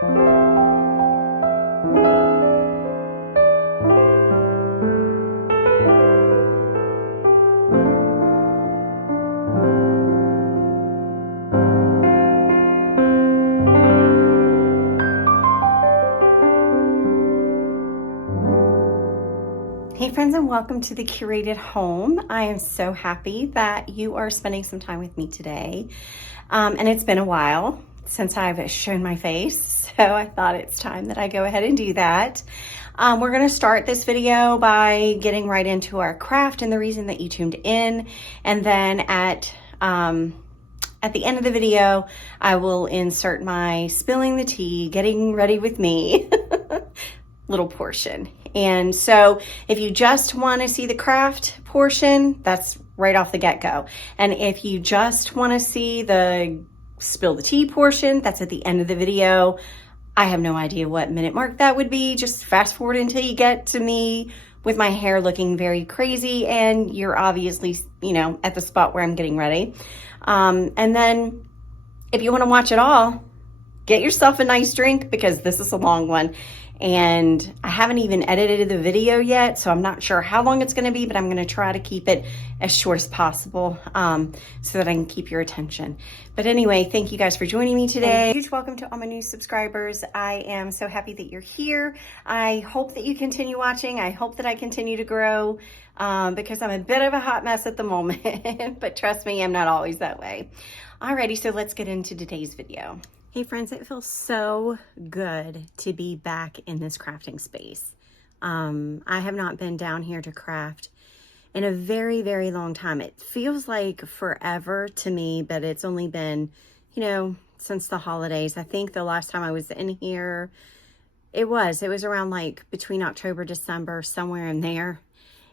Hey friends, and welcome to the curated home. I am so happy that you are spending some time with me today. And it's been a while since I've shown my face, so I thought it's time that I go ahead and do that. We're gonna start this video by getting right into our craft and the reason that you tuned in. And then at the end of the video, I will insert my spilling the tea, getting ready with me little portion. And so if you just want to see the craft portion, that's right off the get-go. And if you just want to see the spill the tea portion, that's at the end of the video. I have no idea what minute mark that would be. Just fast forward until you get to me with my hair looking very crazy and you're obviously, you know, at the spot where I'm getting ready. And then if you want to watch it all, get yourself a nice drink because this is a long one. And I haven't even edited the video yet, so I'm not sure how long it's going to be, but I'm going to try to keep it as short as possible so that I can keep your attention. But anyway, thank you guys for joining me today. Huge welcome to all my new subscribers. I am so happy that you're here. I hope that you continue watching. I hope that I continue to grow because I'm a bit of a hot mess at the moment, but trust me, I'm not always that way. Alrighty, so let's get into today's video. Hey friends, it feels so good to be back in this crafting space. I have not been down here to craft in a very, very long time. It feels like forever to me, but it's only been, you know, since the holidays. I think the last time I was in here, it was around like between October, December, somewhere in there.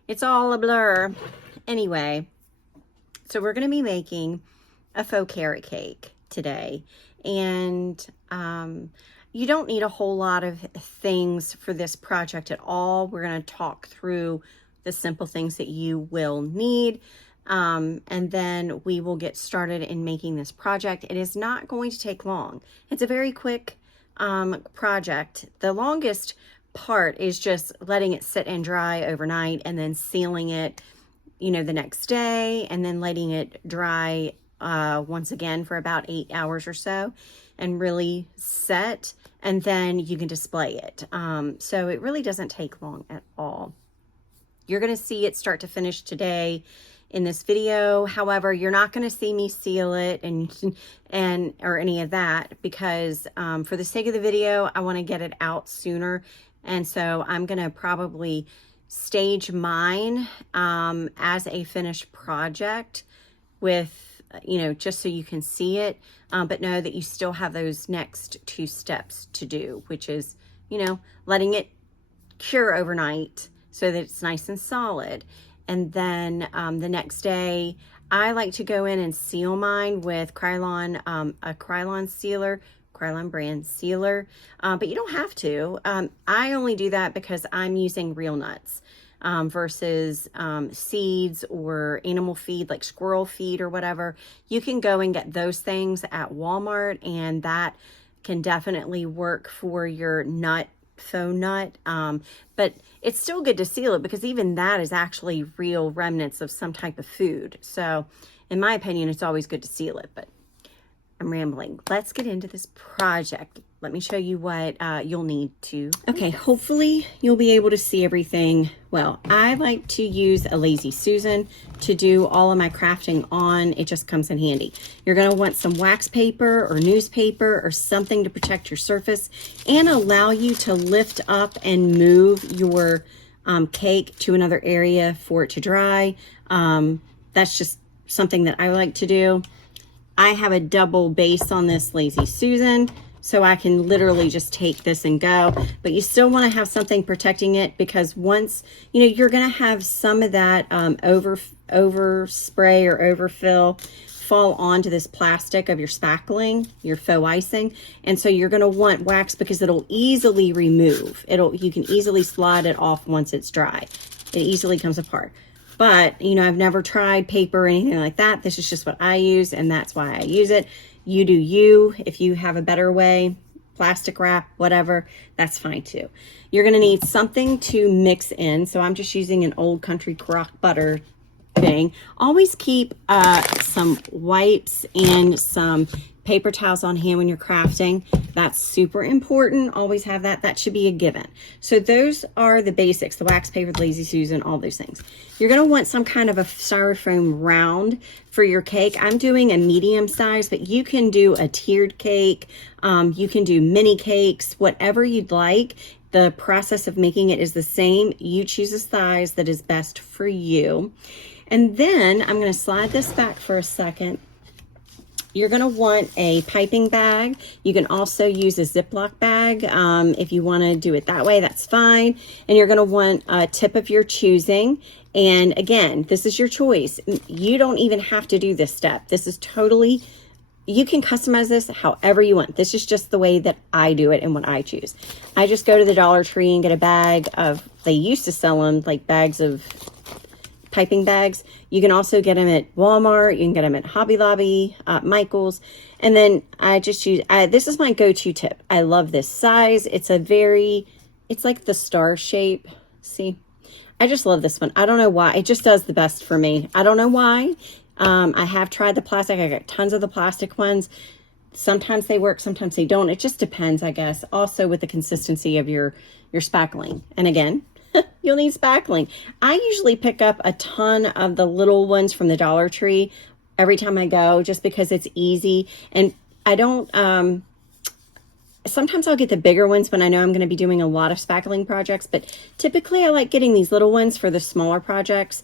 It's all a blur. Anyway, so we're going to be making a faux carrot cake today. And you don't need a whole lot of things for this project at all. We're going to talk through the simple things that you will need. And then we will get started in making this project. It is not going to take long. It's a very quick project. The longest part is just letting it sit and dry overnight and then sealing it, you know, the next day and then letting it dry once again for about 8 hours or so and really set, and then you can display it. So it really doesn't take long at all. You're going to see it start to finish today in this video. However, you're not going to see me seal it and or any of that because for the sake of the video, I want to get it out sooner. And so I'm going to probably stage mine as a finished project with, you know, just so you can see it, but know that you still have those next 2 steps to do, which is, you know, letting it cure overnight so that it's nice and solid. And then the next day, I like to go in and seal mine with Krylon, a Krylon sealer, Krylon brand sealer, but you don't have to. I only do that because I'm using real nuts. Versus seeds or animal feed like squirrel feed or whatever. You can go and get those things at Walmart and that can definitely work for your nut, faux nut. But it's still good to seal it because even that is actually real remnants of some type of food. So in my opinion, it's always good to seal it, but I'm rambling. Let's get into this project. Let me show you what you'll need to. Okay, hopefully you'll be able to see everything. Well, I like to use a Lazy Susan to do all of my crafting on. It just comes in handy. You're gonna want some wax paper or newspaper or something to protect your surface and allow you to lift up and move your cake to another area for it to dry. That's just something that I like to do. I have a double base on this Lazy Susan, so I can literally just take this and go. But you still want to have something protecting it because once, you know, you're going to have some of that overspray or overfill fall onto this plastic of your spackling, your faux icing. And so you're going to want wax because it'll easily remove. You can easily slide it off once it's dry. It easily comes apart. But, you know, I've never tried paper or anything like that. This is just what I use, and that's why I use it. You do you. If you have a better way, plastic wrap, whatever, that's fine too. You're gonna need something to mix in. So I'm just using an Old Country crock butter thing. Always keep some wipes and some paper towels on hand when you're crafting. That's super important. Always have that. That should be a given. So those are the basics, the wax paper, the Lazy Susan, all those things. You're going to want some kind of a styrofoam round for your cake. I'm doing a medium size, but you can do a tiered cake. You can do mini cakes, whatever you'd like. The process of making it is the same. You choose a size that is best for you. And then I'm going to slide this back for a second. You're going to want a piping bag. You can also use a Ziploc bag. If you want to do it that way, that's fine. And you're going to want a tip of your choosing. And again, this is your choice. You don't even have to do this step. This is totally, you can customize this however you want. This is just the way that I do it and what I choose. I just go to the Dollar Tree and get a bag of, they used to sell them like bags of piping bags. You can also get them at Walmart. You can get them at Hobby Lobby, Michael's. And then I just use, this is my go-to tip. I love this size. It's it's like the star shape. See, I just love this one. I don't know why. It just does the best for me. I don't know why. I have tried the plastic. I got tons of the plastic ones. Sometimes they work, sometimes they don't. It just depends, I guess. Also with the consistency of your spackling. And again, you'll need spackling. I usually pick up a ton of the little ones from the Dollar Tree every time I go, just because it's easy. And I don't, sometimes I'll get the bigger ones when I know I'm going to be doing a lot of spackling projects, but typically I like getting these little ones for the smaller projects,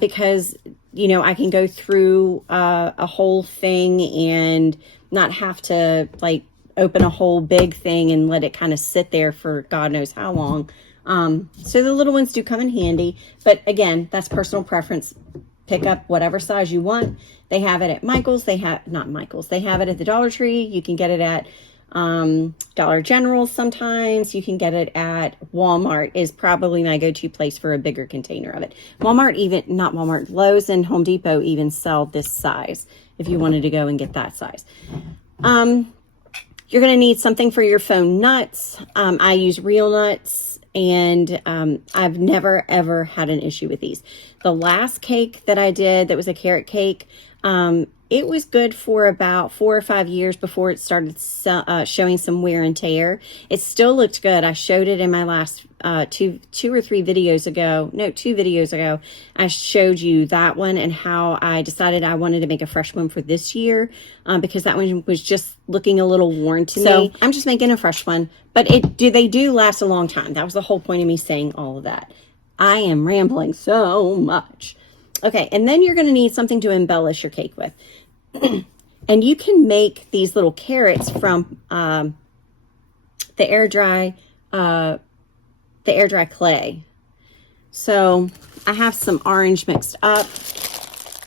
because, you know, I can go through a whole thing and not have to like open a whole big thing and let it kind of sit there for God knows how long. So the little ones do come in handy, but again, that's personal preference. Pick up whatever size you want. They have it at Michael's. They have, not Michael's, they have it at the Dollar Tree. You can get it at, Dollar General sometimes. You can get it at Walmart is probably my go-to place for a bigger container of it. Walmart even, not Walmart, Lowe's and Home Depot even sell this size if you wanted to go and get that size. You're going to need something for your foam nuts. I use real nuts. And I've never, ever had an issue with these. The last cake that I did that was a carrot cake, it was good for about 4 or 5 years before it started showing some wear and tear. It still looked good. I showed it in my last two or three videos ago. No, 2 videos ago. I showed you that one and how I decided I wanted to make a fresh one for this year because that one was just looking a little worn to me. So I'm just making a fresh one. But they do last a long time. That was the whole point of me saying all of that. I am rambling so much. Okay, and then you're going to need something to embellish your cake with. And you can make these little carrots from the air dry clay. So I have some orange mixed up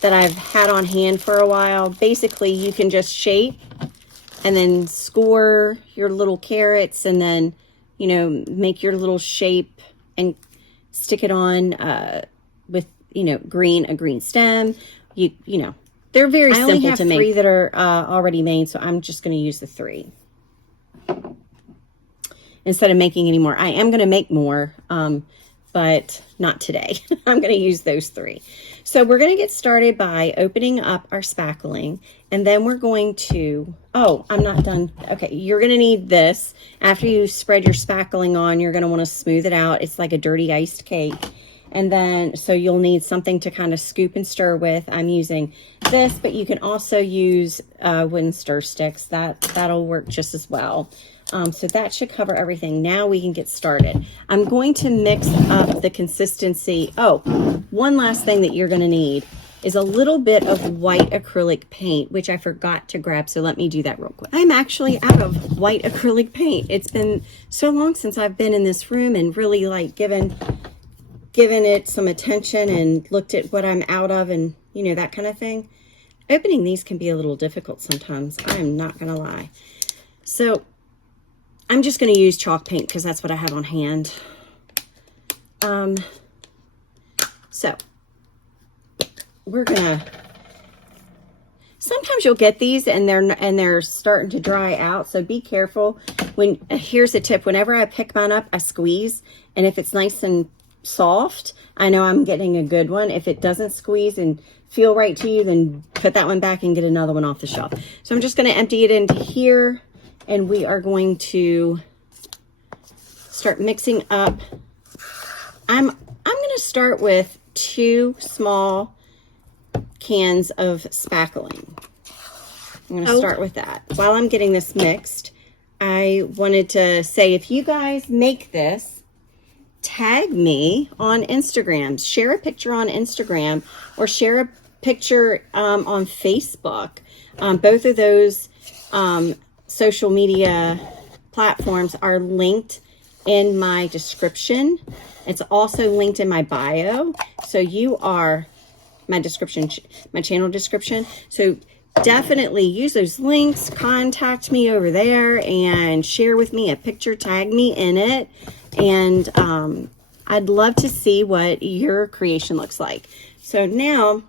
that I've had on hand for a while. Basically, you can just shape and then score your little carrots and then, you know, make your little shape and stick it on with, you know, a green stem. You know, they're very simple to make. I only have 3 that are already made, so I'm just going to use the 3. Instead of making any more. I am going to make more, but not today. I'm going to use those 3. So we're going to get started by opening up our spackling, and then we're going to, oh, I'm not done. Okay, you're going to need this. After you spread your spackling on, you're going to want to smooth it out. It's like a dirty iced cake. And then, so you'll need something to kind of scoop and stir with. I'm using this, but you can also use wooden stir sticks. That'll work just as well. So that should cover everything. Now we can get started. I'm going to mix up the consistency. Oh, one last thing that you're going to need is a little bit of white acrylic paint, which I forgot to grab. So let me do that real quick. I'm actually out of white acrylic paint. It's been so long since I've been in this room and really like given it some attention and looked at what I'm out of and, you know, that kind of thing. Opening these can be a little difficult sometimes. I'm not going to lie. So I'm just going to use chalk paint because that's what I have on hand. So we're going to Sometimes you'll get these and they're starting to dry out, so be careful. Here's a tip: whenever I pick mine up, I squeeze, and if it's nice and soft, I know I'm getting a good one. If it doesn't squeeze and feel right to you, then put that one back and get another one off the shelf. So I'm just going to empty it into here, and we are going to start mixing up. I'm going to start with 2 small cans of spackling. I'm going to start with that. While I'm getting this mixed, I wanted to say, if you guys make this, tag me on Instagram. Share a picture on Instagram or share a picture on Facebook. Both of those social media platforms are linked in my description. It's also linked in my bio. So you are my description, my channel description. So definitely use those links, contact me over there, and share with me a picture, tag me in it. And I'd love to see what your creation looks like. So now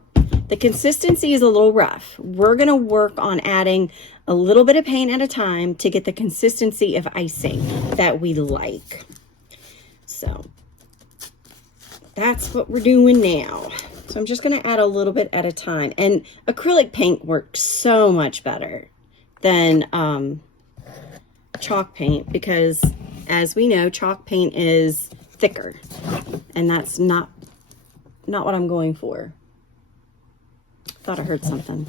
the consistency is a little rough. We're going to work on adding a little bit of paint at a time to get the consistency of icing that we like. So that's what we're doing now. So I'm just going to add a little bit at a time. And acrylic paint works so much better than chalk paint, because as we know, chalk paint is thicker, and that's not what I'm going for. Thought I heard something.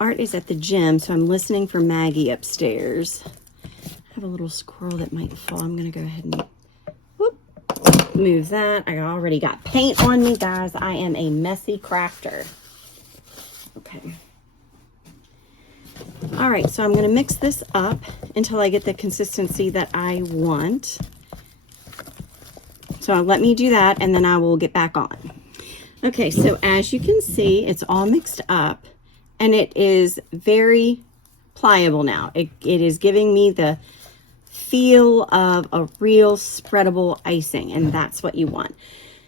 Art is at the gym, so I'm listening for Maggie upstairs. I have a little squirrel that might fall. I'm going to go ahead and move that. I already got paint on me, guys. I am a messy crafter. Okay. All right, so I'm going to mix this up until I get the consistency that I want. So let me do that, and then I will get back on. Okay, so as you can see, it's all mixed up, and it is very pliable now. It is giving me the feel of a real spreadable icing, and that's what you want.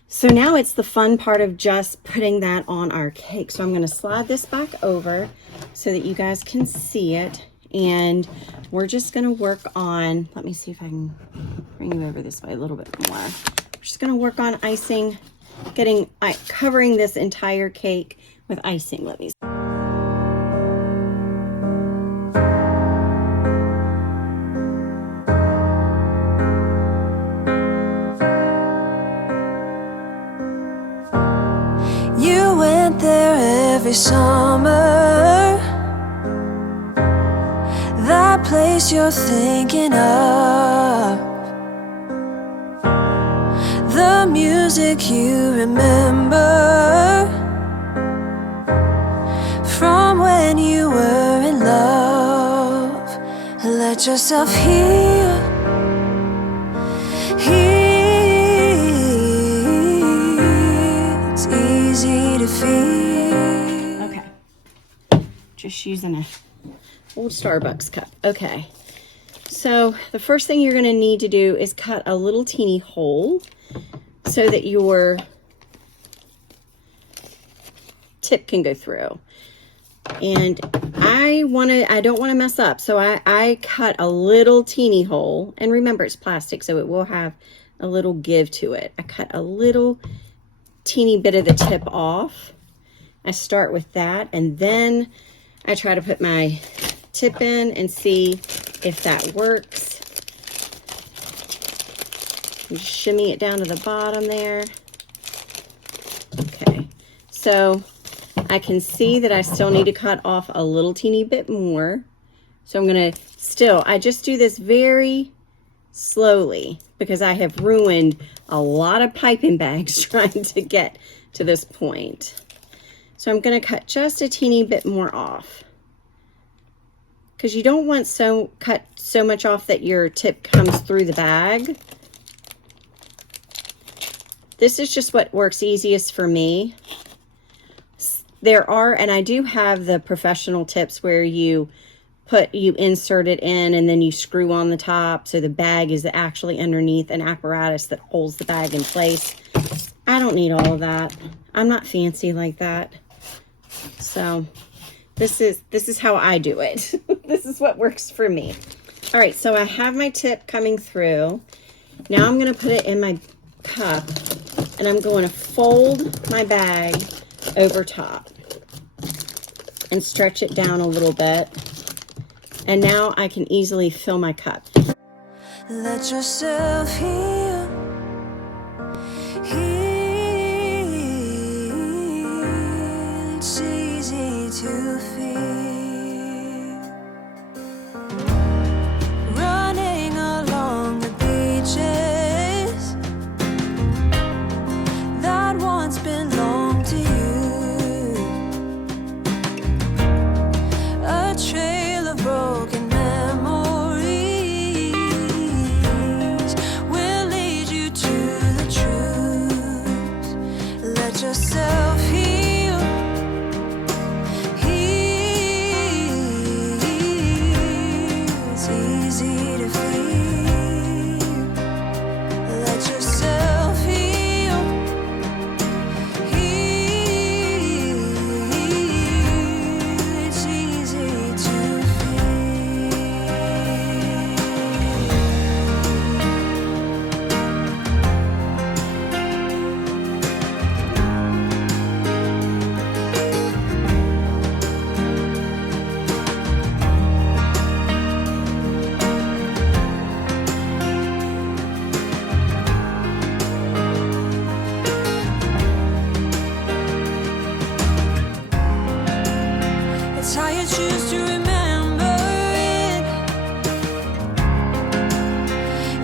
So now it's the fun part of just putting that on our cake. So I'm going to slide this back over so that you guys can see it, and we're just going to work on, let me see if I can bring you over this way a little bit more. We're just going to work on icing, covering this entire cake with icing. Let me see. Every summer, that place you're thinking of, the music you remember from when you were in love. Let yourself heal, it's easy to feel. Just using an old Starbucks cup. Okay, so the first thing you're going to need to do is cut a little teeny hole so that your tip can go through. And I don't want to mess up, so I cut a little teeny hole. And remember, it's plastic, so it will have a little give to it. I cut a little teeny bit of the tip off. I start with that, and then I try to put my tip in and see if that works. Just shimmy it down to the bottom there. Okay, so I can see that I still need to cut off a little teeny bit more. So I'm going to I just do this very slowly because I have ruined a lot of piping bags trying to get to this point. So I'm going to cut just a teeny bit more off, because you don't want cut so much off that your tip comes through the bag. This is just what works easiest for me. And I do have the professional tips where you insert it in and then you screw on the top, so the bag is actually underneath an apparatus that holds the bag in place. I don't need all of that. I'm not fancy like that. So This is how I do it. This is what works for me. All right, so I have my tip coming through. Now I'm going to put it in my cup, and I'm going to fold my bag over top and stretch it down a little bit. And now I can easily fill my cup. Let yourself heal. Heal. It's easy to feel. Running along the beaches that once belonged to you. A trail of broken memories will lead you to the truth. Let yourself heal. Heal. It's easy to feel. Let yourself heal. Heal. It's easy to feel. It's how you choose to remember it.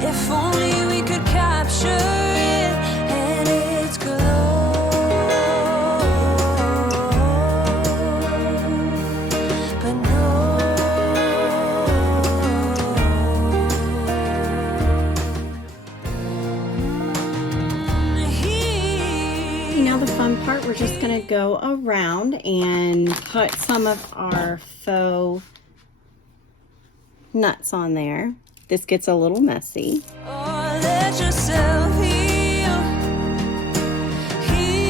If only we could capture it and its glow. But no. Now the fun part, we're just going to go around and put some of our faux nuts on there. This gets a little messy. Oh, let yourself heal. Heal.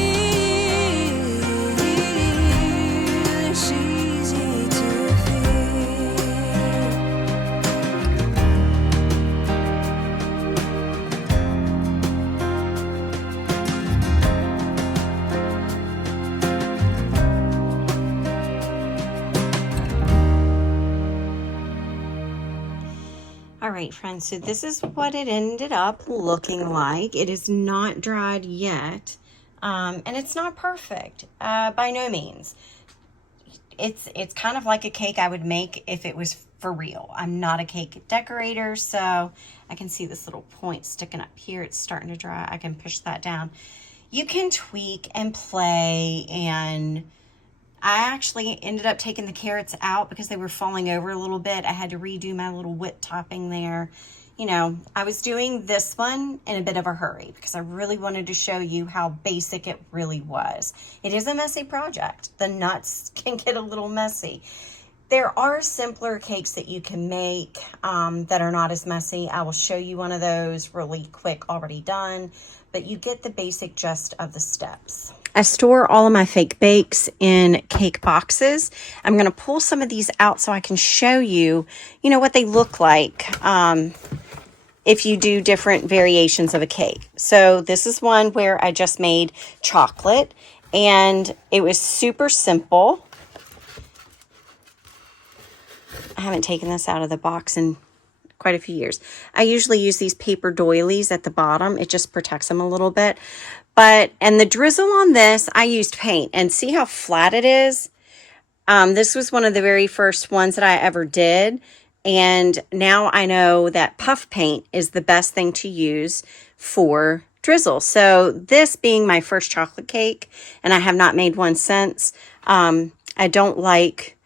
It's easy to feel. All right, friends, so this is what it ended up looking like. It is not dried yet, and it's not perfect by no means. It's kind of like a cake I would make if it was for real. I'm not a cake decorator, so I can see this little point sticking up here. It's starting to dry. I can push that down. You can tweak and play, and I actually ended up taking the carrots out because they were falling over a little bit. I had to redo my little whip topping there. You know, I was doing this one in a bit of a hurry because I really wanted to show you how basic it really was. It is a messy project. The nuts can get a little messy. There are simpler cakes that you can make that are not as messy. I will show you one of those really quick, already done, but you get the basic gist of the steps. I store all of my fake bakes in cake boxes. I'm going to pull some of these out so I can show you, what they look like if you do different variations of a cake. So this is one where I just made chocolate, and it was super simple. I haven't taken this out of the box in quite a few years. I usually use these paper doilies at the bottom. It just protects them a little bit. And the drizzle on this, I used paint, and see how flat it is? This was one of the very first ones that I ever did. And now I know that puff paint is the best thing to use for drizzle. So this being my first chocolate cake, and I have not made one since, I don't like,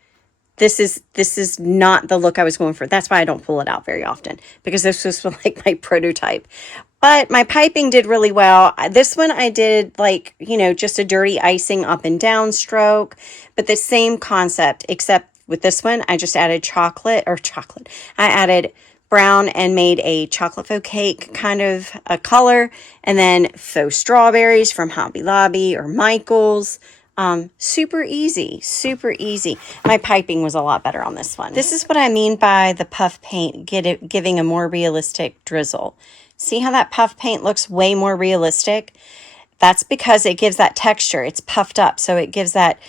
this is not the look I was going for. That's why I don't pull it out very often, because this was like my prototype. But my piping did really well. This one I did just a dirty icing up and down stroke, but the same concept, except with this one, I just added chocolate. I added brown and made a chocolate faux cake kind of a color, and then faux strawberries from Hobby Lobby or Michael's. Super easy, super easy. My piping was a lot better on this one. This is what I mean by the puff paint giving a more realistic drizzle. See how that puff paint looks way more realistic? That's because it gives that texture. It's puffed up, so it gives that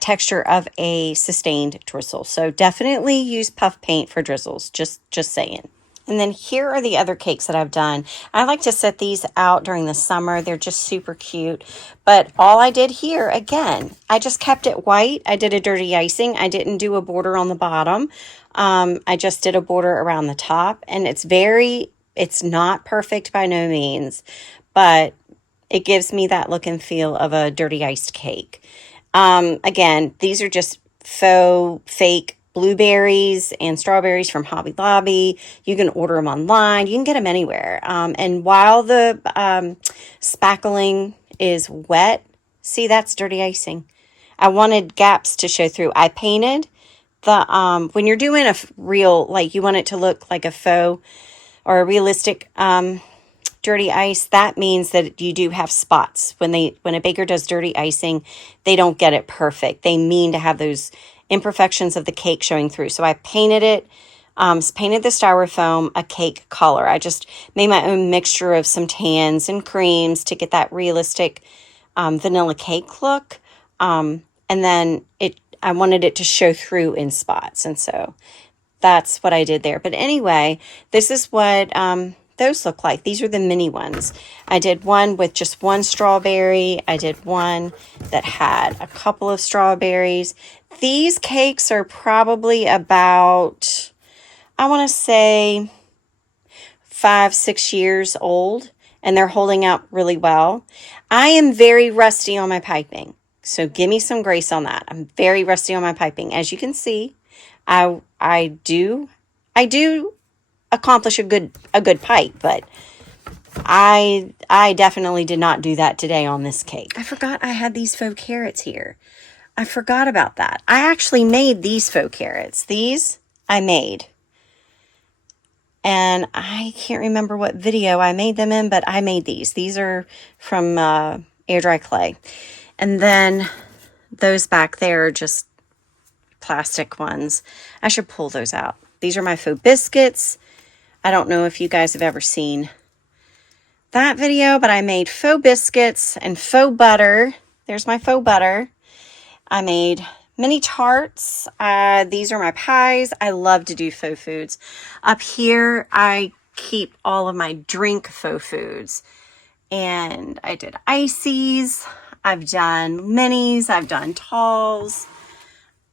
texture of a sustained drizzle. So definitely use puff paint for drizzles, just saying. And then here are the other cakes that I've done. I like to set these out during the summer. They're just super cute. But all I did here, again, I just kept it white. I did a dirty icing. I didn't do a border on the bottom. I just did a border around the top. And it's not perfect by no means, but it gives me that look and feel of a dirty iced cake. Again, these are just fake blueberries and strawberries from Hobby Lobby. You can order them online. You can get them anywhere. And while the spackling is wet, see, that's dirty icing. I wanted gaps to show through. I painted the, when you're doing a real, like you want it to look like a faux or a realistic dirty ice, that means that you do have spots. When a baker does dirty icing, they don't get it perfect. They mean to have those imperfections of the cake showing through. So I painted it, painted the styrofoam a cake color. I just made my own mixture of some tans and creams to get that realistic vanilla cake look. And then I wanted it to show through in spots. And so that's what I did there. But anyway, this is what those look like. These are the mini ones. I did one with just one strawberry. I did one that had a couple of strawberries. These cakes are probably about, I want to say 5-6 years old, and they're holding out really well. I am very rusty on my piping, so give me some grace on that. I'm very rusty on my piping. As you can see, I do accomplish a good pipe, but I definitely did not do that today on this cake. I forgot I had these faux carrots here. I forgot about that. I actually made these faux carrots. These I made. And I can't remember what video I made them in, but I made these. These are from air dry clay. And then those back there are just plastic ones. I should pull those out. These are my faux biscuits. I don't know if you guys have ever seen that video, but I made faux biscuits and faux butter. There's my faux butter. I made mini tarts. These are my pies. I love to do faux foods. Up here, I keep all of my drink faux foods. And I did ices. I've done minis. I've done talls.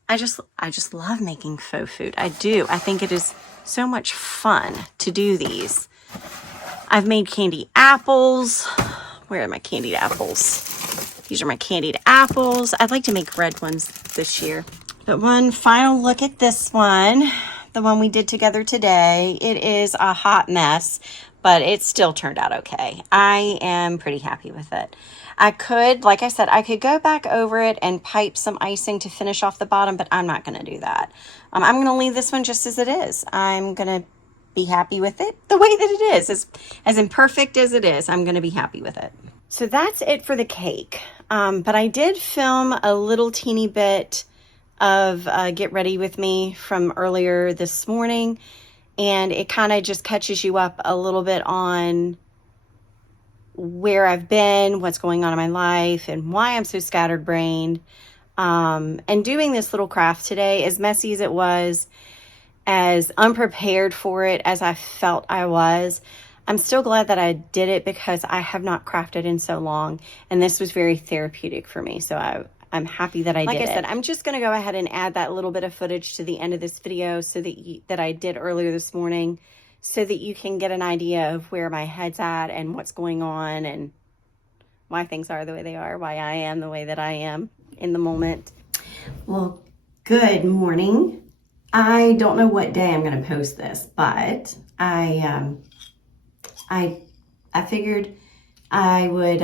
I just love making faux food. I do. I think it is so much fun to do these. I've made candy apples. Where are my candied apples? These are my candied apples. I'd like to make red ones this year. But one final look at this one, the one we did together today. It is a hot mess, but it still turned out okay. I am pretty happy with it. I could, like I said, I could go back over it and pipe some icing to finish off the bottom, but I'm not going to do that. I'm going to leave this one just as it is. I'm going to be happy with it the way that it is. As imperfect as it is, I'm going to be happy with it. So that's it for the cake. But I did film a little teeny bit of Get Ready With Me from earlier this morning. And it kind of just catches you up a little bit on where I've been, what's going on in my life, and why I'm so scattered-brained. And doing this little craft today, as messy as it was, as unprepared for it as I felt I was, I'm still glad that I did it because I have not crafted in so long, and this was very therapeutic for me. So I'm happy that I did it. Like I said, I'm just going to go ahead and add that little bit of footage to the end of this video so that I did earlier this morning, so that you can get an idea of where my head's at and what's going on and why things are the way they are, why I am the way that I am in the moment. Well, good morning. I don't know what day I'm going to post this, but I figured I would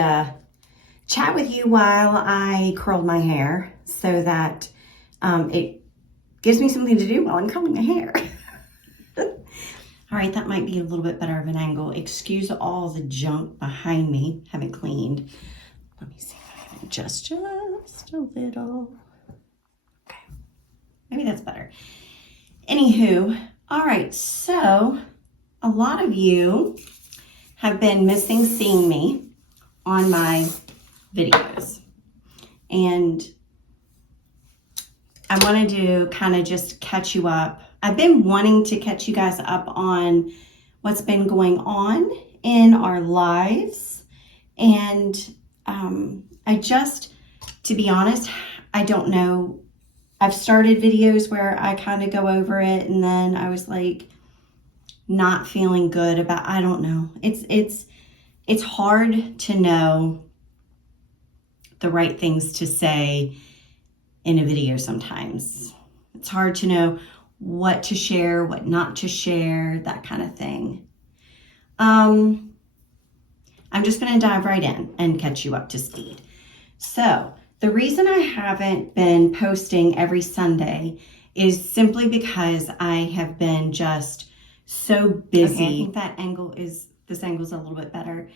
chat with you while I curled my hair so that it gives me something to do while I'm curling my hair. All right, that might be a little bit better of an angle. Excuse all the junk behind me. Haven't cleaned. Let me see if I can adjust just Just a little. Okay, maybe that's better. Anywho, all right, so a lot of you have been missing seeing me on my videos. And I wanted to kind of just catch you up. I've been wanting to catch you guys up on what's been going on in our lives. And to be honest, I don't know. I've started videos where I kind of go over it, and then I was like not feeling good about, I don't know. It's hard to know the right things to say in a video sometimes. It's hard to know what to share, what not to share, that kind of thing. I'm just going to dive right in and catch you up to speed. So the reason I haven't been posting every Sunday is simply because I have been just so busy. Okay, I think this angle's a little bit better.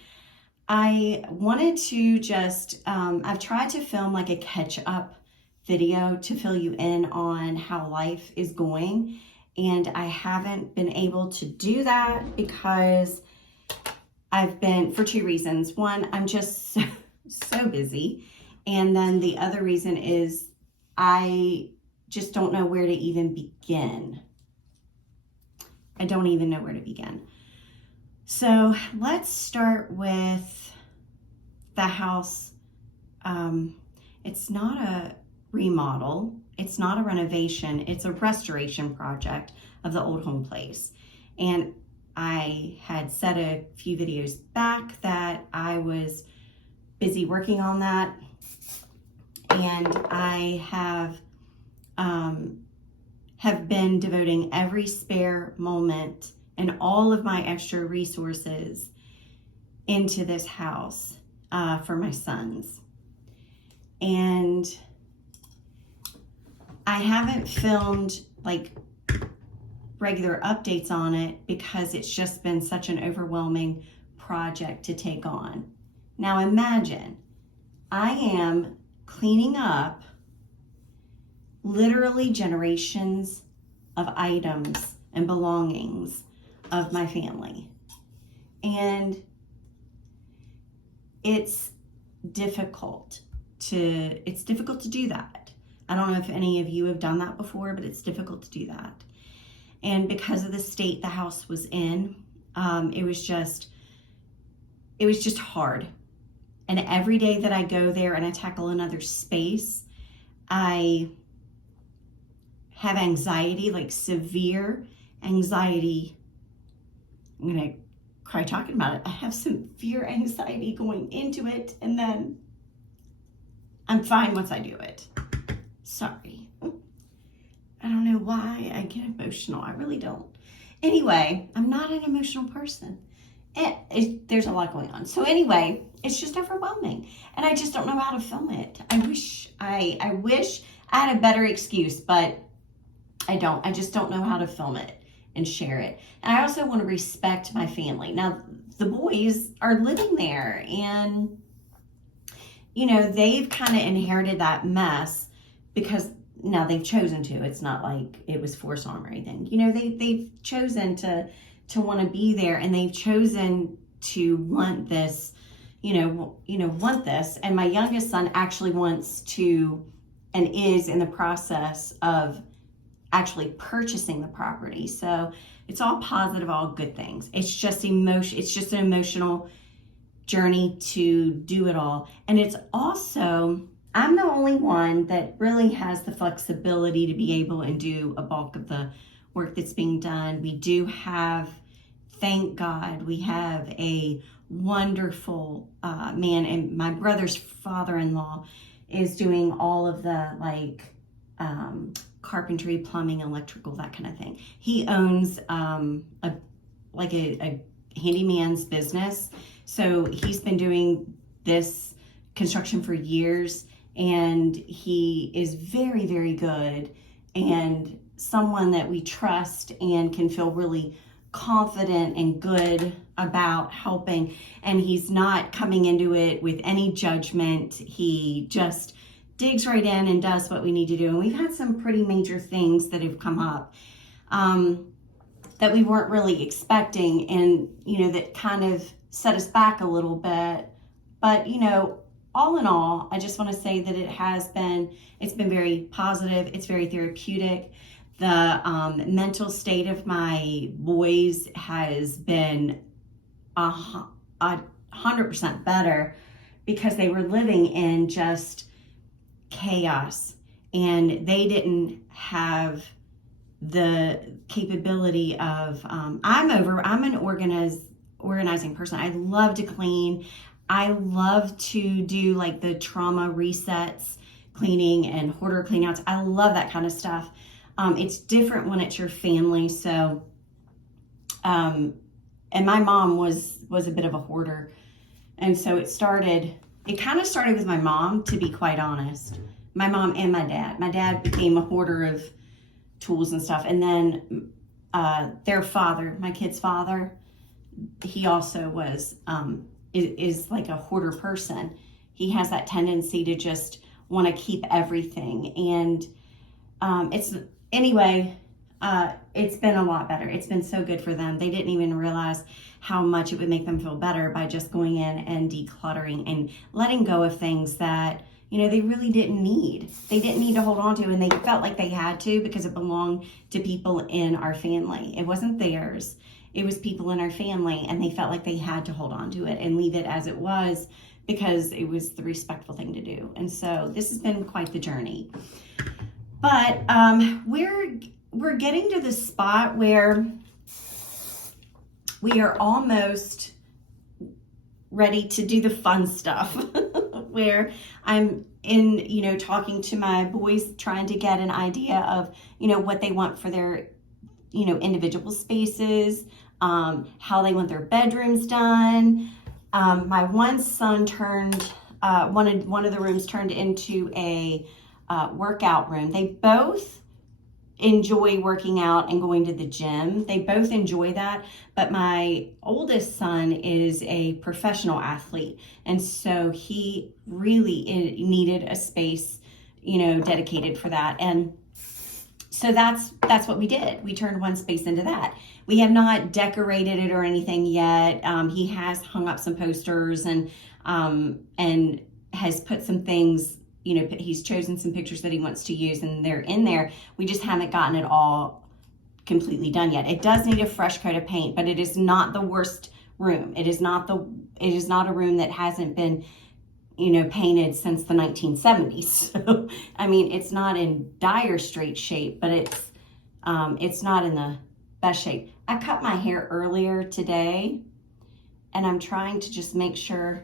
I wanted to just, I've tried to film like a catch up video to fill you in on how life is going. And I haven't been able to do that because for two reasons. One, I'm just so busy. And then the other reason is I just don't know where to even begin. I don't even know where to begin. So let's start with the house. It's not a remodel. It's not a renovation. It's a restoration project of the old home place. And I had said a few videos back that I was busy working on that. And I have been devoting every spare moment and all of my extra resources into this house for my sons. And I haven't filmed like regular updates on it because it's just been such an overwhelming project to take on. Now imagine I am cleaning up literally generations of items and belongings of my family. And it's difficult to do that. I don't know if any of you have done that before, but it's difficult to do that. And because of the state the house was in, it was just hard. And every day that I go there and I tackle another space, I have anxiety, like severe anxiety. I'm gonna cry talking about it. I have severe anxiety going into it, and then I'm fine once I do it. Sorry. I don't know why I get emotional. I really don't. Anyway, I'm not an emotional person. There's a lot going on. So anyway, it's just overwhelming. And I just don't know how to film it. I wish I had a better excuse, but I don't. I just don't know how to film it and share it. And I also want to respect my family. Now, the boys are living there, and, you know, they've kind of inherited that mess because now they've chosen to. It's not like it was forced on them or anything. You know, they've chosen to want to be there, and they've chosen to want this, want this. And my youngest son actually wants to and is in the process of actually purchasing the property. So it's all positive, all good things. It's just it's just an emotional journey to do it all. And it's also, I'm the only one that really has the flexibility to be able and do a bulk of the work that's being done. We do have, thank God, we have a wonderful man, and my brother's father-in-law is doing all of the carpentry, plumbing, electrical, that kind of thing. He owns a handyman's business. So he's been doing this construction for years, and he is very, very good and someone that we trust and can feel really confident and good about helping. And he's not coming into it with any judgment. He just digs right in and does what we need to do. And we've had some pretty major things that have come up that we weren't really expecting, and, you know, that kind of set us back a little bit. But, you know, all in all, I just want to say that it's been very positive. It's very therapeutic. The mental state of my boys has been 100% better, because they were living in just chaos, and they didn't have the capability of, I'm an organizing person. I love to clean. I love to do like the trauma resets, cleaning and hoarder cleanouts. I love that kind of stuff. It's different when it's your family. So, and my mom was a bit of a hoarder. And so it kind of started with my mom, to be quite honest. My mom and my dad. My dad became a hoarder of tools and stuff. And then their father, my kid's father, he also was, is like a hoarder person. He has that tendency to just want to keep everything. And it's been a lot better. It's been so good for them. They didn't even realize how much it would make them feel better by just going in and decluttering and letting go of things that, you know, they really didn't need. They didn't need to hold on to, and they felt like they had to, because it belonged to people in our family. It wasn't theirs. It was people in our family, and they felt like they had to hold on to it and leave it as it was, because it was the respectful thing to do. And so this has been quite the journey. But we're getting to the spot where we are almost ready to do the fun stuff, where I'm talking to my boys, trying to get an idea of, what they want for their, individual spaces, how they want their bedrooms done. My one son one of the rooms turned into a workout room. They both enjoy working out and going to the gym. They both enjoy that, but my oldest son is a professional athlete, and so he really needed a space, dedicated for that. And so that's what we did. We turned one space into that. We have not decorated it or anything yet. He has hung up some posters and has put some things, he's chosen some pictures that he wants to use, and they're in there. We just haven't gotten it all completely done yet. It does need a fresh coat of paint, but it is not the worst room. It is not a room that hasn't been, painted since the 1970s. So, I mean, it's not in dire straight shape, but it's not in the best shape. I cut my hair earlier today, and I'm trying to just make sure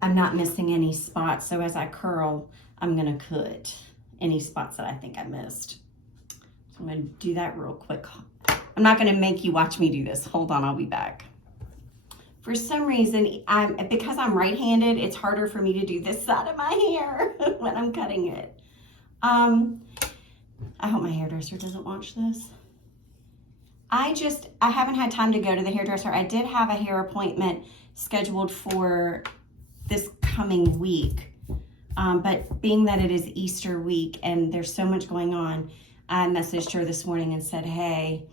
I'm not missing any spots. So as I curl, I'm gonna cut any spots that I think I missed. So I'm gonna do that real quick. I'm not gonna make you watch me do this. Hold on, I'll be back. For some reason, because I'm right-handed, it's harder for me to do this side of my hair when I'm cutting it. I hope my hairdresser doesn't watch this. I haven't had time to go to the hairdresser. I did have a hair appointment scheduled for this coming week, but being that it is Easter week and there's so much going on, I messaged her this morning and said, hey,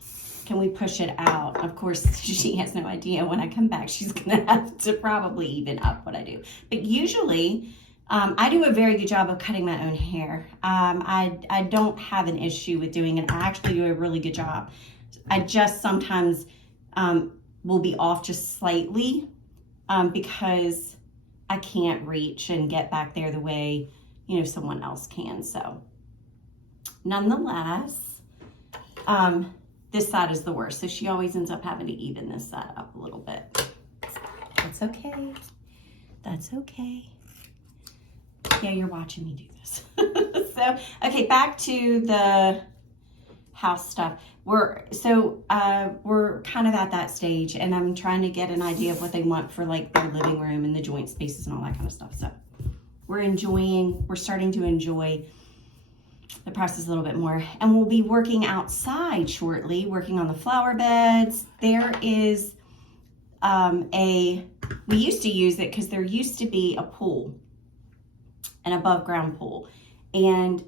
can we push it out? Of course, she has no idea when I come back, she's gonna have to probably even up what I do. But usually, I do a very good job of cutting my own hair. I don't have an issue with doing it. I actually do a really good job. I just sometimes will be off just slightly because I can't reach and get back there the way, someone else can. So nonetheless, this side is the worst. So she always ends up having to even this side up a little bit. That's okay. That's okay. Yeah, you're watching me do this. So, okay, back to the house stuff. We're kind of at that stage, and I'm trying to get an idea of what they want for like their living room and the joint spaces and all that kind of stuff. So we're starting to enjoy the process a little bit more, and we'll be working outside shortly, working on the flower beds. There is we used to use it because there used to be a pool, an above ground pool. And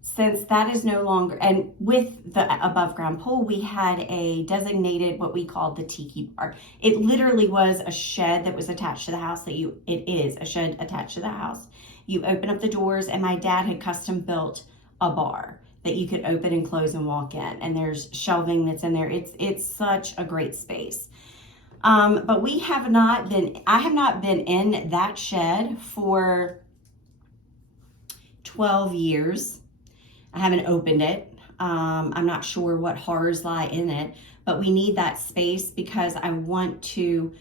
since that is no longer, and with the above ground pool, we had a designated, what we called the tiki bar. It literally was a shed that was attached to the house it is a shed attached to the house. You open up the doors, and my dad had custom built a bar that you could open and close and walk in. And there's shelving that's in there. It's such a great space. But I have not been in that shed for 12 years. I haven't opened it. I'm not sure what horrors lie in it, but we need that space because I want to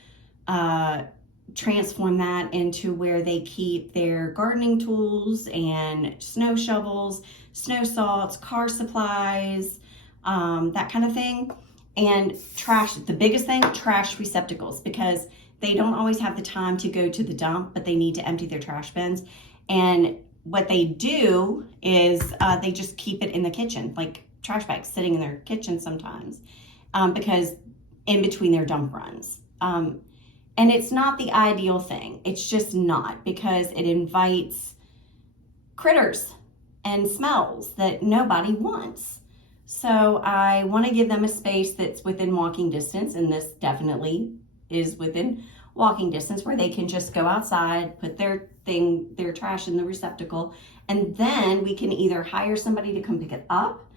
transform that into where they keep their gardening tools and snow shovels, snow salts, car supplies, that kind of thing. And trash, the biggest thing, trash receptacles, because they don't always have the time to go to the dump, but they need to empty their trash bins. And what they do is they just keep it in the kitchen, like trash bags sitting in their kitchen sometimes, because in between their dump runs. And it's not the ideal thing. It's just not, because it invites critters and smells that nobody wants. So I want to give them a space that's within walking distance, and this definitely is within walking distance, where they can just go outside, put their trash in the receptacle, and then we can either hire somebody to come pick it up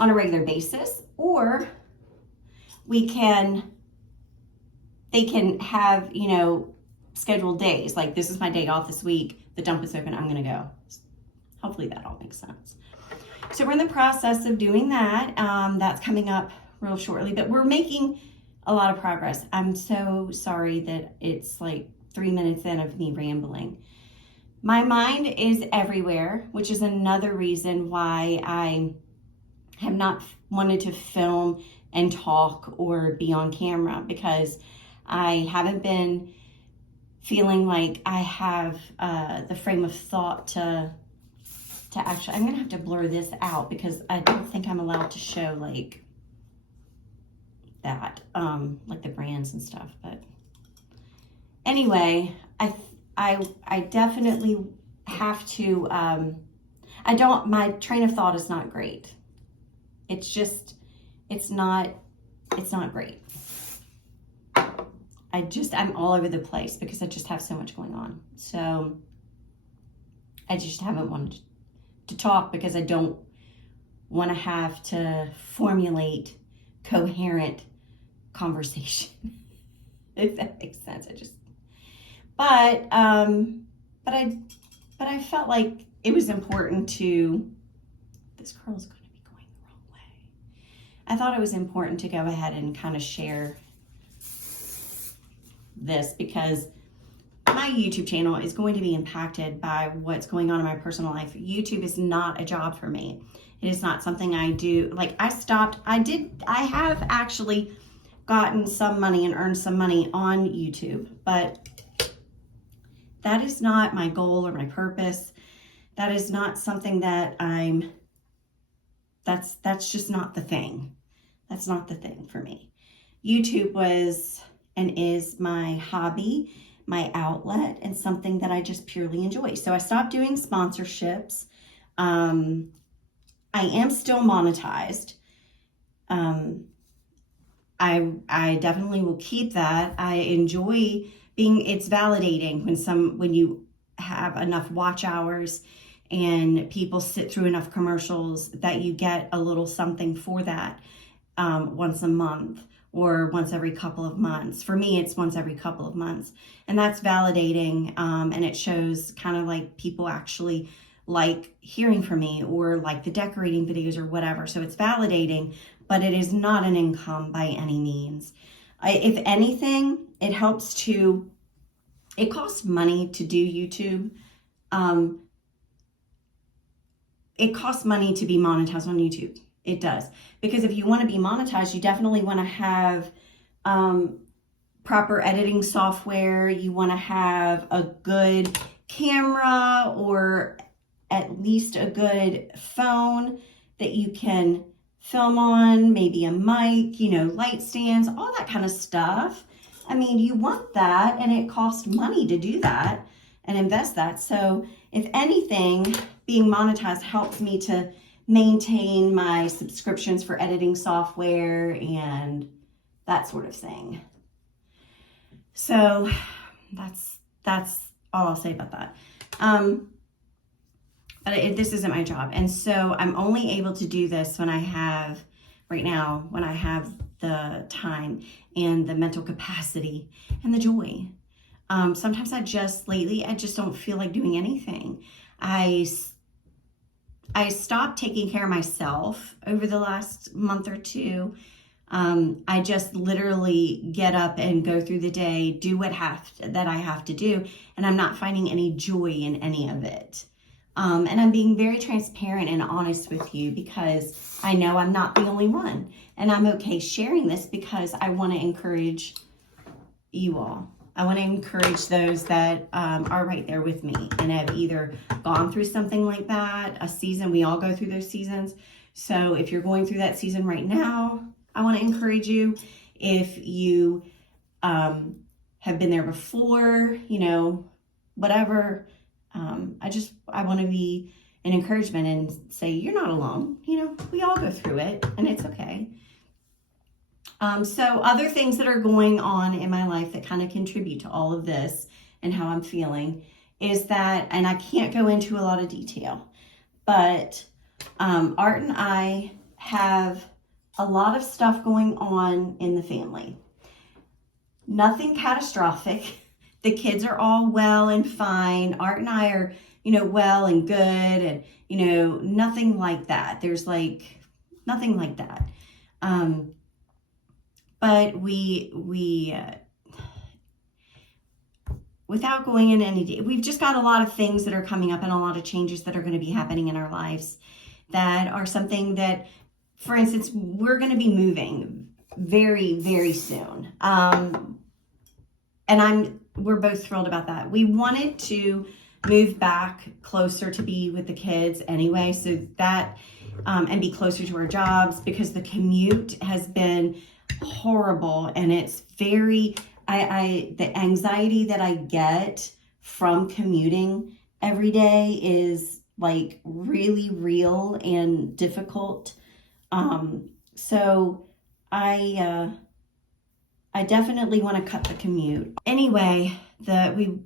on a regular basis, or they can have, scheduled days. Like, this is my day off this week. The dump is open. I'm going to go. Hopefully that all makes sense. So we're in the process of doing that. That's coming up real shortly, but we're making a lot of progress. I'm so sorry that it's like 3 minutes in of me rambling. My mind is everywhere, which is another reason why I have not wanted to film and talk or be on camera, because I haven't been feeling like I have the frame of thought to actually, I'm gonna have to blur this out because I don't think I'm allowed to show like that, like the brands and stuff. But anyway, I definitely have to, my train of thought is not great. It's not great. I'm all over the place because I just have so much going on. So I just haven't wanted to talk because I don't want to have to formulate coherent conversation. If that makes sense. But I felt like it was important to, this curl is going to be going the wrong way. I thought it was important to go ahead and kind of share this, because my YouTube channel is going to be impacted by what's going on in my personal life. YouTube is not a job for me. It is not something I do. Like, I have actually gotten some money and earned some money on YouTube, but that is not my goal or my purpose. That is not something that that's just not the thing. That's not the thing for me. YouTube was and is my hobby, my outlet, and something that I just purely enjoy. So I stopped doing sponsorships. I am still monetized. I definitely will keep that. I enjoy it's validating when you have enough watch hours and people sit through enough commercials that you get a little something for that, once a month or once every couple of months. For me, it's once every couple of months. And that's validating, and it shows kind of like people actually like hearing from me, or like the decorating videos or whatever. So it's validating, but it is not an income by any means. If anything, it helps to, it costs money to do YouTube. It costs money to be monetized on YouTube. It does. Because if you want to be monetized, you definitely want to have proper editing software. You want to have a good camera, or at least a good phone that you can film on, maybe a mic, light stands, all that kind of stuff. I mean, you want that, and it costs money to do that and invest that. So if anything, being monetized helps me to maintain my subscriptions for editing software and that sort of thing. So that's all I'll say about that. But this isn't my job. And so I'm only able to do this when I have the time and the mental capacity and the joy. Sometimes lately I just don't feel like doing anything. I stopped taking care of myself over the last month or two. I just literally get up and go through the day, do that I have to do, and I'm not finding any joy in any of it. And I'm being very transparent and honest with you because I know I'm not the only one, and I'm okay sharing this because I want to encourage you all. I want to encourage those that are right there with me and have either gone through something like that, a season. We all go through those seasons. So if you're going through that season right now, I want to encourage you. If you have been there before, whatever, I want to be an encouragement and say, you're not alone. We all go through it and it's okay. So other things that are going on in my life that kind of contribute to all of this and how I'm feeling is that, and I can't go into a lot of detail, but Art and I have a lot of stuff going on in the family. Nothing catastrophic. The kids are all well and fine. Art and I are, well and good, and, nothing like that. There's nothing like that. But we without going into any, we've just got a lot of things that are coming up and a lot of changes that are going to be happening in our lives that are something that, for instance, we're going to be moving very, very soon. And we're both thrilled about that. We wanted to move back closer to be with the kids anyway, so that, and be closer to our jobs, because the commute has been horrible, and it's very, the anxiety that I get from commuting every day is really real and difficult. So I definitely want to cut the commute. Anyway,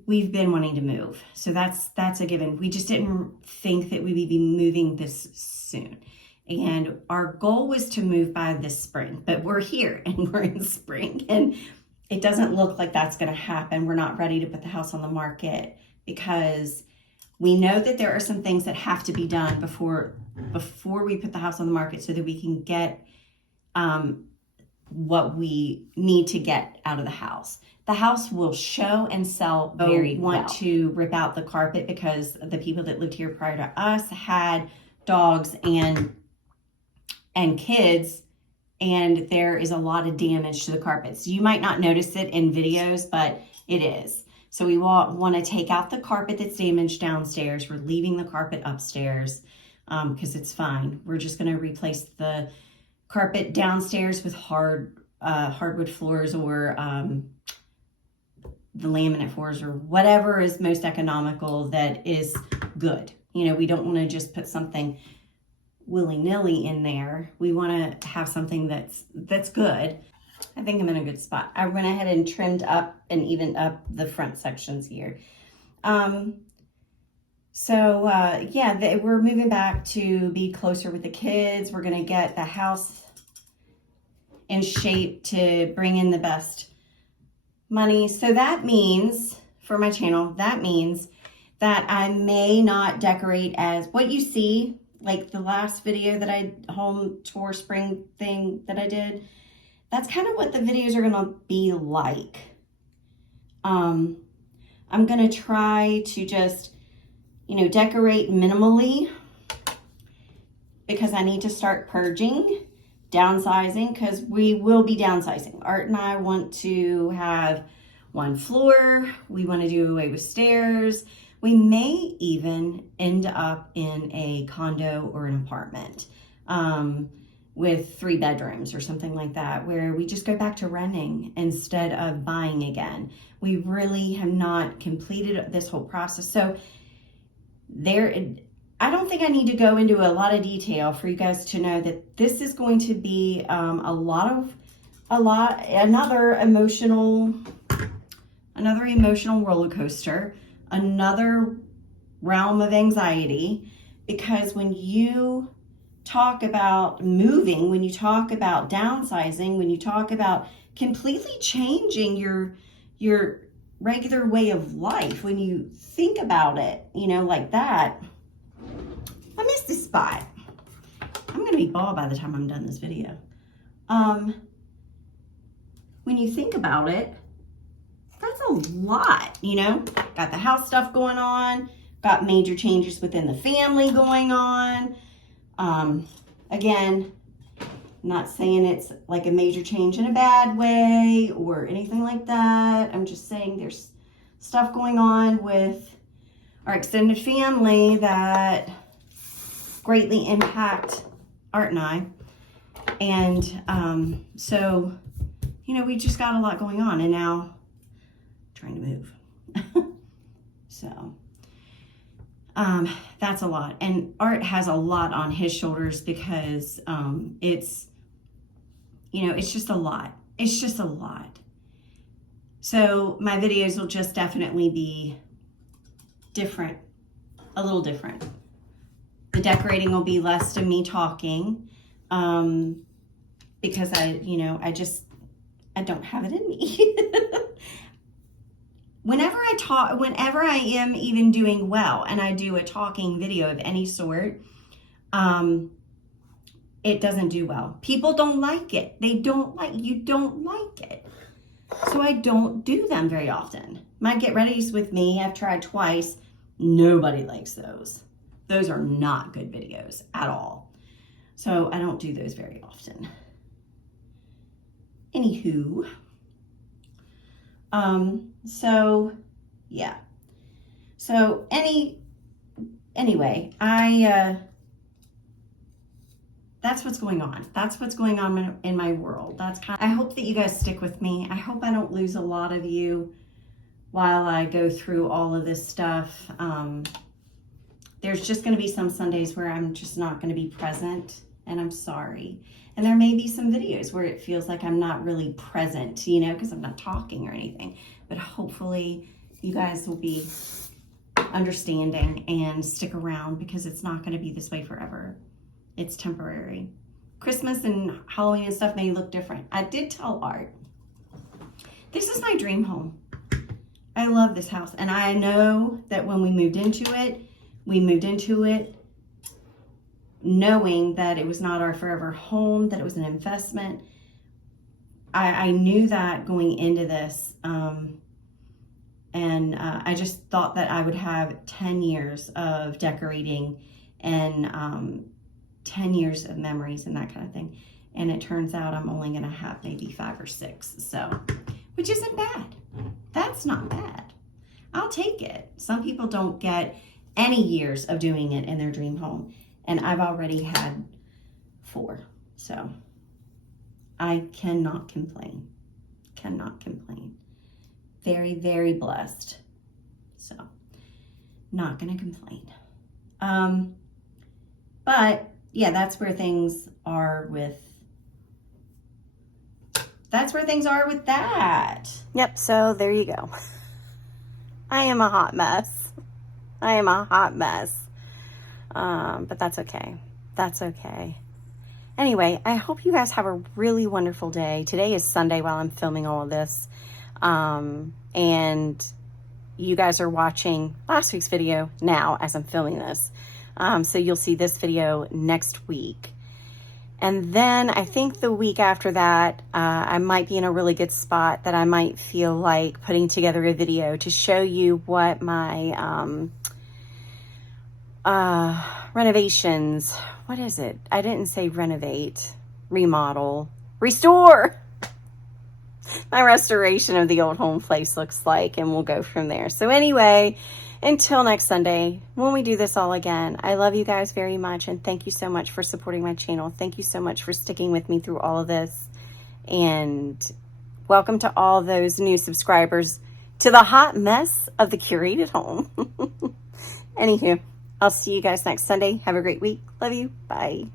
we've been wanting to move, so that's a given. We just didn't think that we would be moving this soon. And our goal was to move by this spring, but we're here and we're in spring, and it doesn't look like that's going to happen. We're not ready to put the house on the market because we know that there are some things that have to be done before we put the house on the market so that we can get what we need to get out of the house. The house will show and sell very well. We want to rip out the carpet because the people that lived here prior to us had dogs and kids, and there is a lot of damage to the carpets. You might not notice it in videos, but it is. So we want to take out the carpet that's damaged downstairs. We're leaving the carpet upstairs because it's fine. We're just going to replace the carpet downstairs with hardwood floors, or the laminate floors, or whatever is most economical that is good. We don't want to just put something willy-nilly in there. We want to have something that's good. I think I'm in a good spot. I went ahead and trimmed up and evened up the front sections here. We're moving back to be closer with the kids. We're going to get the house in shape to bring in the best money. So that means, for my channel, that means that I may not decorate as what you see, like the last video that home tour spring thing that I did. That's kind of what the videos are going to be like. I'm going to try to just, decorate minimally because I need to start purging, downsizing, because we will be downsizing. Art and I want to have one floor. We want to do away with stairs. We may even end up in a condo or an apartment with 3 bedrooms or something like that, where we just go back to renting instead of buying again. We really have not completed this whole process. So I don't think I need to go into a lot of detail for you guys to know that this is going to be another emotional roller coaster, another realm of anxiety, because when you talk about moving, when you talk about downsizing, when you talk about completely changing your regular way of life, when you think about it, like that. I missed this spot. I'm going to be bald by the time I'm done this video. When you think about it, that's a lot, Got the house stuff going on, got major changes within the family going on. Again, not saying it's like a major change in a bad way or anything like that. I'm just saying there's stuff going on with our extended family that greatly impact Art and I. And so, we just got a lot going on, and now trying to move. So that's a lot. And Art has a lot on his shoulders because it's just a lot. It's just a lot. So my videos will just definitely be different, a little different. The decorating will be less to me talking because I don't have it in me. Whenever I am even doing well and I do a talking video of any sort, it doesn't do well. People don't like it. You don't like it. So I don't do them very often. My get readies with me, I've tried twice. Nobody likes those. Those are not good videos at all. So I don't do those very often. Anywho, so yeah. So anyway, that's what's going on. That's what's going on in my world. I hope that you guys stick with me. I hope I don't lose a lot of you while I go through all of this stuff. There's just going to be some Sundays where I'm just not going to be present, and I'm sorry. And there may be some videos where it feels like I'm not really present, because I'm not talking or anything. But hopefully you guys will be understanding and stick around, because it's not going to be this way forever. It's temporary. Christmas and Halloween and stuff may look different. I did tell Art, this is my dream home. I love this house. And I know that when we moved into it knowing that it was not our forever home, that it was an investment. I knew that going into this. And I just thought that I would have 10 years of decorating and 10 years of memories and that kind of thing. And it turns out I'm only going to have maybe 5 or 6. So, which isn't bad. That's not bad. I'll take it. Some people don't get any years of doing it in their dream home. And I've already had 4. So I cannot complain. Cannot complain. Very, very blessed. So not going to complain. But yeah, that's where things are with that. Yep, so there you go. I am a hot mess. But that's okay. That's okay. Anyway, I hope you guys have a really wonderful day. Today is Sunday while I'm filming all of this. And you guys are watching last week's video now as I'm filming this. So you'll see this video next week. And then I think the week after that, I might be in a really good spot that I might feel like putting together a video to show you what my renovations, what is it? I didn't say renovate, remodel, restore. My restoration of the old home place looks like, and we'll go from there. So anyway, until next Sunday, when we do this all again, I love you guys very much, and thank you so much for supporting my channel. Thank you so much for sticking with me through all of this, and welcome to all those new subscribers to the hot mess of the curated home. Anywho, I'll see you guys next Sunday. Have a great week. Love you. Bye.